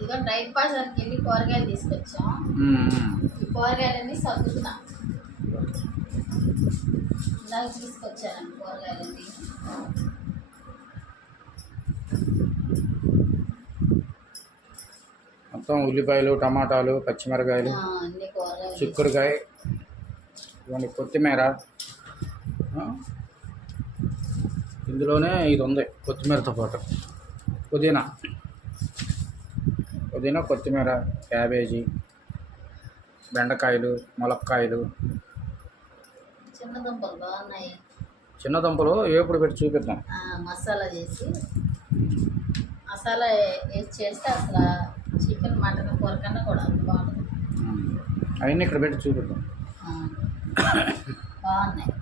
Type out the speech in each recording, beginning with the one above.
ఇదిగో రైతు బజార్కి వెళ్ళి కూరగాయలు తీసుకొచ్చాం. ఈ కూరగాయలన్నీ సర్దుతున్నా ఇందాక తీసుకొచ్చాను కూరగాయలన్నీ. మొత్తం ఉల్లిపాయలు టమాటాలు పచ్చిమిరకాయలు కూరగాయలు. చిక్కుడుకాయ ఇవన్నీ కొత్తిమీర? ఇందులోనే ఇది ఉంది కొత్తిమీరతో పాటు. పుదీనా. పుదీనా కొత్తిమీర క్యాబేజీ బెండకాయలు ములక్కాయలు. చిన్న దుంపలు బాగున్నాయి. చిన్న దుంపలు ఏపుడు పెట్టి చూపిద్దాం. మసాలా చేసి. మసాలా వేసి చేస్తే అసలు చికెన్ మటన్ కూర కన్నా కూడా బాగుంటుంది. అవన్నీ ఇక్కడ పెట్టి చూపిద్దాం. బాగున్నాయి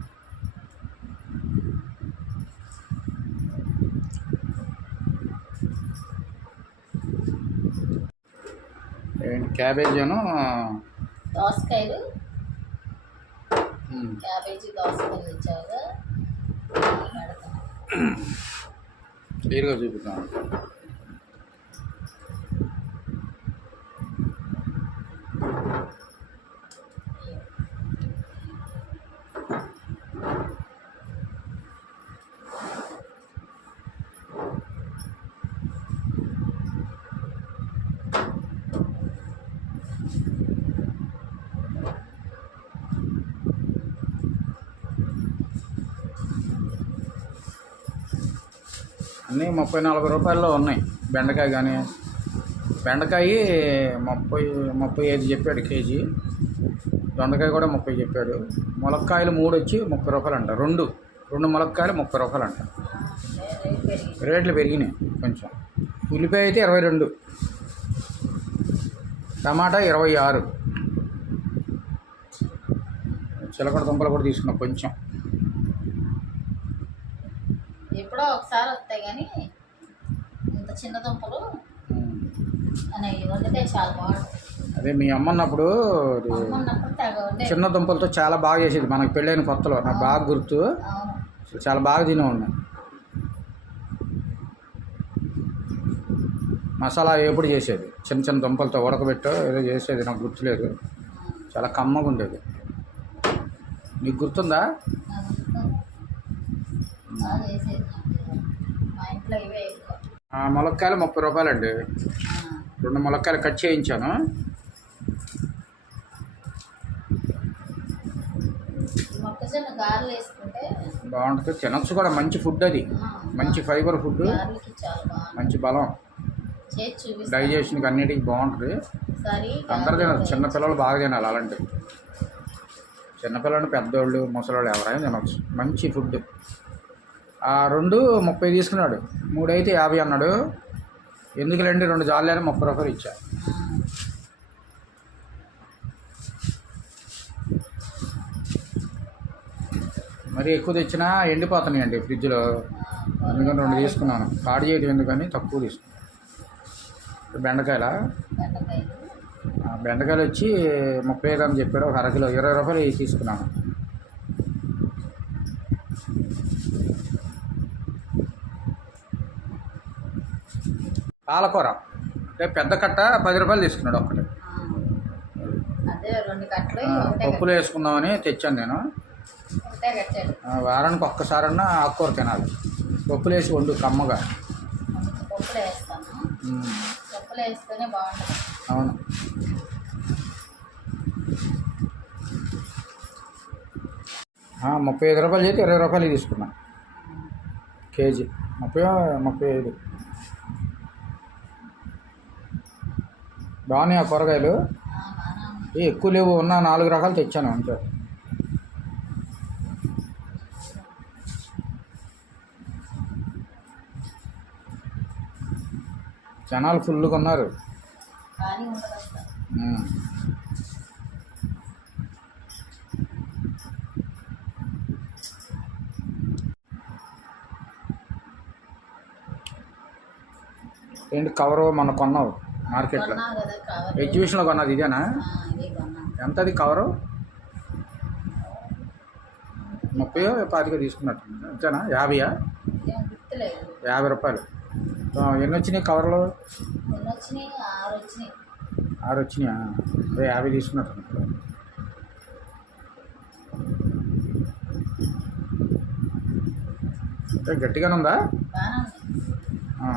ఏంటి క్యాబేజీను దోసకాయలు. క్యాబేజీ దోసకాయలు పెడతాను క్లియర్గా చూపిద్దాం. అన్నీ ముప్పై నలభై రూపాయల్లో ఉన్నాయి. బెండకాయ కానీ బెండకాయ ముప్పై ముప్పై ఐదు చెప్పాడు కేజీ. దొండకాయ కూడా ముప్పై చెప్పాడు. ములక్కాయలు మూడు వచ్చి ముప్పై రూపాయలు అంట రెండు రెండు ములక్కాయలు ముప్పై రూపాయలు అంట రేట్లు పెరిగినాయి కొంచెం. ఉల్లిపాయ అయితే ఇరవై రెండు. టమాటా ఇరవై ఆరు. చిలకడ దుంపలు కూడా తీసుకున్నాం కొంచెం. ఎప్పుడో ఒకసారి వస్తాయి కానీ ఇంత చిన్న దుంపలు వండితే చాలా బాగుంటుంది. అదే మీ అమ్మ ఉన్నప్పుడు చిన్న దుంపలతో చాలా బాగా చేసేది. మనకు పెళ్ళైన కొత్తలో. నాకు బాగా గుర్తు. చాలా బాగా తినేవాడిని మసాలా ఎప్పుడు చేసేది? చిన్న చిన్న దుంపలతో ఉడకబెట్టో ఏదో చేసేది. నాకు గుర్తులేదు. చాలా కమ్మగా ఉండేది. నీకు గుర్తుందా? ఇవే ఎక్కువ. ములక్కాయలు ముప్పై రూపాయలండి. రెండు ములక్కాయలు కట్ చేయించాను. ఈ మొక్కజొన్న గారెలు వేసుకుంటే బాగుంటుంది. తినొచ్చు కూడా. మంచి ఫుడ్ అది. మంచి ఫైబర్ ఫుడ్. మంచి బలం. డైజెషన్కి అన్నిటికీ బాగుంటుంది. అందరు తినచ్చు చిన్నపిల్లలు బాగా తినాలి అలాంటివి. చిన్నపిల్లలు పెద్దోళ్ళు ముసలోళ్ళు ఎవరైనా తినచ్చు. మంచి ఫుడ్. రెండు ముప్పై తీసుకున్నాడు. మూడైతే యాభై అన్నాడు. ఎందుకులేండి రెండు జాలేని ముప్పై రూపాయలు ఇచ్చా. మరి ఎక్కువ తెచ్చినా ఎండిపోతున్నాయండి ఫ్రిడ్జ్లో. అందుకని రెండు తీసుకున్నాను. పాడు చేయడం ఎందుకని తక్కువ తీసుకున్నాను బెండకాయల? బెండకాయలు వచ్చి ముప్పై ఐదు అని చెప్పాడు. ఒక అరకిలో ఇరవై రూపాయలు తీసుకున్నాను. పాలకూర అంటే పెద్ద కట్ట పది రూపాయలు తీసుకున్నాడు ఒక్కటి. పప్పులు వేసుకుందామని తెచ్చాను నేను. వారానికి ఒక్కసారన్నా ఆకుకూర తినాలి. పప్పులు వేసి వండు కమ్మగా. అవును. ముప్పై ఐదు రూపాయలు చేతి ఇరవై రూపాయలు తీసుకున్నా. కేజీ. ముప్పై ముప్పై ఐదు. బాగున్నాయి ఆ కూరగాయలు? ఏ ఎక్కువ లేవు ఉన్న నాలుగు రకాలు తెచ్చాను అంతే. జనాలు ఫుల్గా ఉన్నారు. ఏంటి కవరు మొన్న కొన్నావు? మార్కెట్లో. ఎగ్జిబిషన్లో కొన్నది ఇదేనా? ఎంత అది కవరు ముప్పై పాతిక తీసుకున్నట్టు అంతేనా? యాభైయా? యాభై రూపాయలు. ఎన్ని వచ్చినాయి కవర్లు ఆరు వచ్చినాయి ఆరు వచ్చినాయా అదే యాభై తీసుకున్నట్టు అంటే గట్టిగానే ఉందా బాగానే ఉంది ఆ.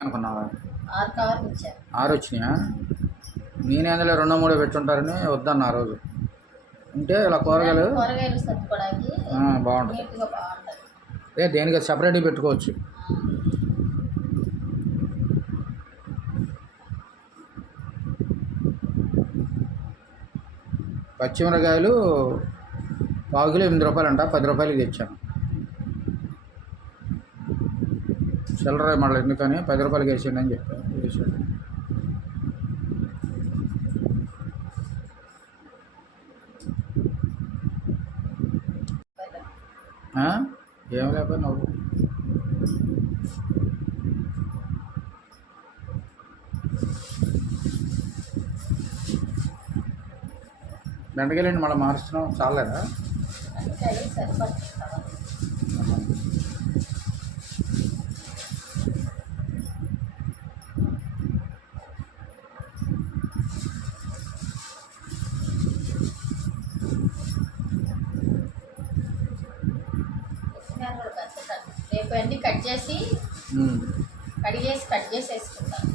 అనుకున్నావా ఆరు కవర్లు ఇచ్చారు ఆరు వచ్చినాయా నేను అందులో రెండో మూడో పెట్టుంటారని వద్దన్న ఆ రోజు. ఉంటే ఇలా కూరగాయలు బాగుంటుంది. అదే దేనికి సపరేట్గా పెట్టుకోవచ్చు. పచ్చిమిరకాయలు పావు కిలో ఎనిమిది రూపాయలు అంట పది రూపాయలకి తెచ్చాను. చిల్లర మళ్ళీ ఎందుకని? పది రూపాయలకి వేసేయండి అని చెప్పాను. వేసాడు ఆ? ఏం లేకపోతే నవ్వు. బెండకాయలండి మళ్ళీ మారుస్తున్నాం చాలేదా అంటే అవి సరిపడుతుంది కవర్లు కొత్తిమీర కూడా పెద్ద అన్నీ కట్ చేసి. కడిగేసి కట్ చేసి వేసుకుంటాను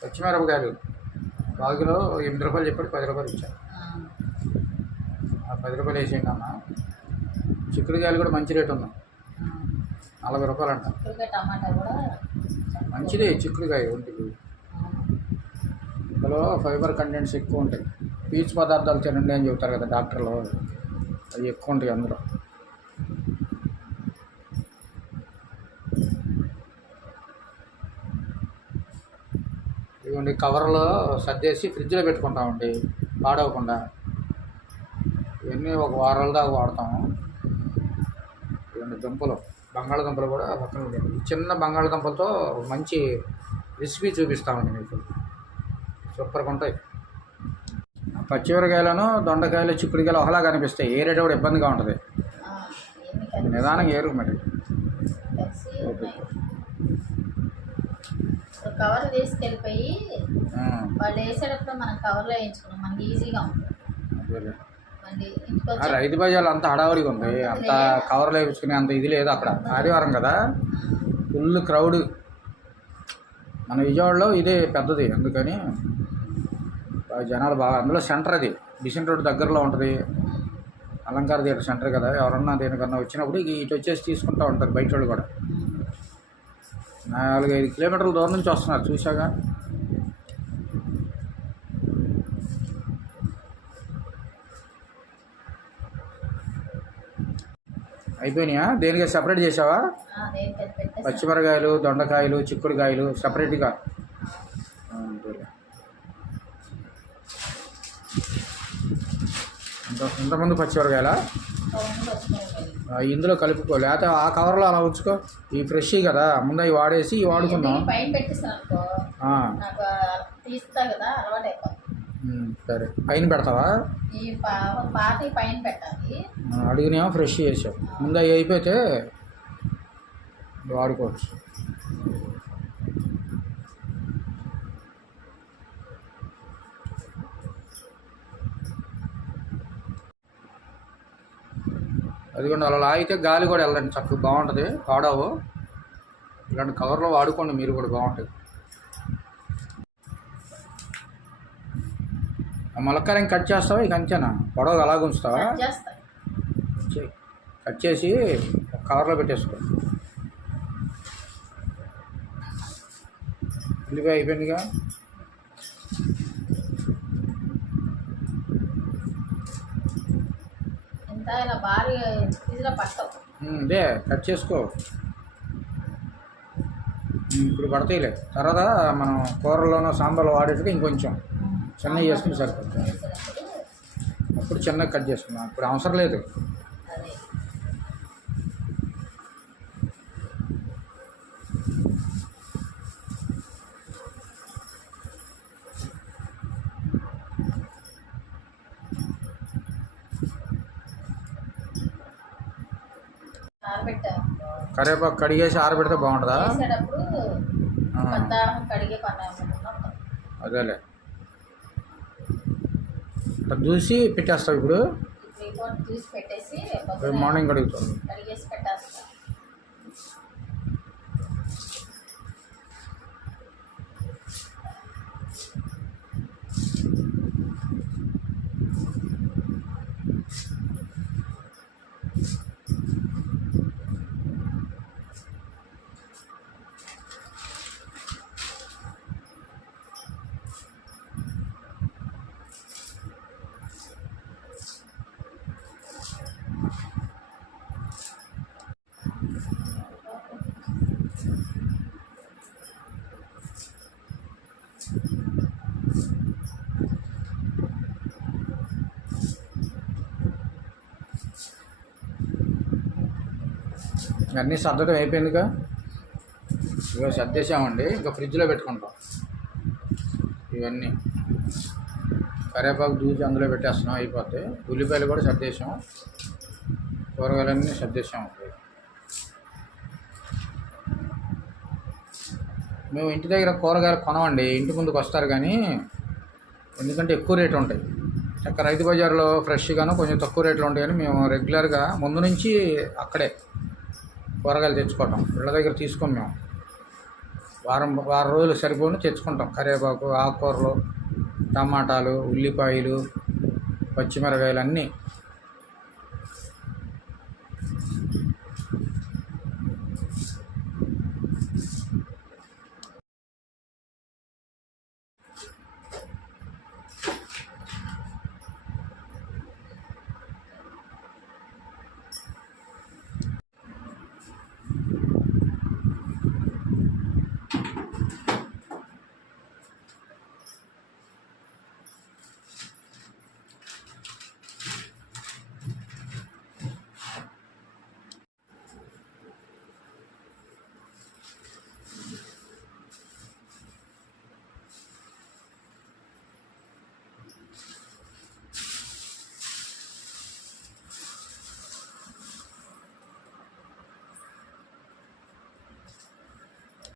పచ్చిమిరపకాయలు కిలో ఎనిమిది రూపాయలు చెప్పాడు పది రూపాయలు ఇచ్చాను పది రూపాయలు వేసేయండి అన్న చిక్కుడుకాయలు కూడా మంచి రేటు ఉన్నాయి. నలభై రూపాయలు అంట. టమాటా కూడా మంచిదే చిక్కుడుకాయ ఒంటికి. ఇందులో ఫైబర్ కంటెంట్స్ ఎక్కువ ఉంటాయి. పీచు పదార్థాలు తినండి అని చెబుతారు కదా డాక్టర్లు. అవి ఎక్కువ ఉంటాయి అందులో. ఇవ్వండి కవర్లో సర్దేసి ఫ్రిడ్జ్లో పెట్టుకుంటామండి పాడవకుండా. ఇవన్నీ ఒక వారాల దాకా వాడతాము. ఇవన్నీ దుంపలు. బంగాళదుంపలు కూడా పక్కన. ఈ చిన్న బంగాళదుంపలతో మంచి రెసిపీ చూపిస్తామండి మీకు. సూపర్గా ఉంటాయి. పచ్చిమిరకాయలను దొండకాయలు చిక్కుడుకాయలు ఒకలా కనిపిస్తాయి ఏ రేటు కూడా ఇబ్బందిగా ఉంటుంది. నిదానంగా ఏరు మరి. కవర్ తీసుకెళ్ళిపోయి వాళ్ళు వేసేటప్పుడు మనం కవర్లో వేయించుకున్నాం మనకి ఈజీగా ఉంటుంది. రైతు బజార్లు అంత హడావుడిగా ఉంది. అంత. కవర్లు వేయించుకునే అంత ఇది లేదు అక్కడ. ఆదివారం కదా. Full crowd. మన విజయవాడలో ఇదే పెద్దది. అందుకని జనాలు బాగా అందులో సెంటర్ అది. బిసిన్ రోడ్ దగ్గరలో ఉంటుంది. అలంకార థియేటర్ సెంటర్ కదా. ఎవరన్నా దేనికన్నా వచ్చినప్పుడు ఇటు వచ్చేసి తీసుకుంటూ ఉంటారు బయట వాళ్ళు కూడా. నాలుగు ఐదు కిలోమీటర్ల దూరం నుంచి వస్తున్నారు చూసాగా అయిపోయినాయా? దేనిగా? సెపరేట్ చేసావా దేనికి పచ్చిమిరకాయలు దొండకాయలు చిక్కుడుకాయలు సపరేట్గా అంతేలే. ఇంత ఇంతమంది పచ్చిమిరకాయలా? ఇందులో కలుపుకో. లేకపోతే ఆ కవర్లో అలా ఉంచుకో. ఈ ఫ్రెష్ కదా ముందు అవి వాడేసి వాడుకుందాం. సరే. పైన పెడతావా? ఈ పా పాత పైన పెట్టాలి. ఆ, అడుగునేమో ఫ్రెష్ చేసావు. ముందు అవి అయిపోతే వాడుకోవచ్చు. అదిగోండి అలా లాగితే గాలి కూడా వెళ్ళండి చక్కగా బాగుంటుంది. పాడవు ఇలాంటి కవర్లో వాడుకోండి మీరు కూడా బాగుంటుంది. ఆ ములక్కాయలు కట్ చేస్తావా? ఇక అంతేనా పొడవు అలాగ ఉంచుతావా? కట్ చేసి కవర్లో పెట్టేసుకో. ఉల్లిపాయ అయిపోయిందిగా? ఇదే కట్ చేసుకో. ఇప్పుడు పడతాయిలే. తర్వాత మనం కూరలోనో సాంబార్లో వాడేటప్పుడు ఇంకొంచెం. చిన్న చేసుకుని సరిపోతుంది. అప్పుడు చిన్న కట్ చేసుకున్నాం. ఇప్పుడు అవసరం లేదు. కరివేపాకు కడిగేసి ఆరబెడితే బాగుంటుందా? అదేలే. అట్లా చూసి పెట్టేస్తావు ఇప్పుడు? రేపు మార్నింగ్ కడిగేసి పెట్టేస్తా. అన్నీ సర్దడం అయిపోయిందిగా. ఇగో సర్దేశామండి ఇంకా ఫ్రిడ్జ్లో పెట్టుకుంటాం. ఇవన్నీ. కరివేపాకు దూచి అందులో పెట్టేస్తున్నాం అయిపోతే. ఉల్లిపాయలు కూడా సర్దేశాం కూరగాయలన్నీ సర్దేశాం మేము ఇంటి దగ్గర కూరగాయలు కొనమండి. ఇంటి ముందుకు వస్తారు కానీ ఎందుకంటే ఎక్కువ రేట్లు ఉంటాయి. చక్క రైతు బజార్లో ఫ్రెష్గాను కొంచెం తక్కువ రేట్లు ఉంటాయి కానీ మేము రెగ్యులర్గా ముందు నుంచి అక్కడే కూరగాయలు తెచ్చుకోవటం ఇళ్ళ దగ్గర తీసుకుని మేము వారం వారం రోజులు సరిపోను తెచ్చుకుంటాం. కరివేపాకు ఆకుకూరలు టమాటాలు ఉల్లిపాయలు పచ్చిమిరకాయలు అన్నీ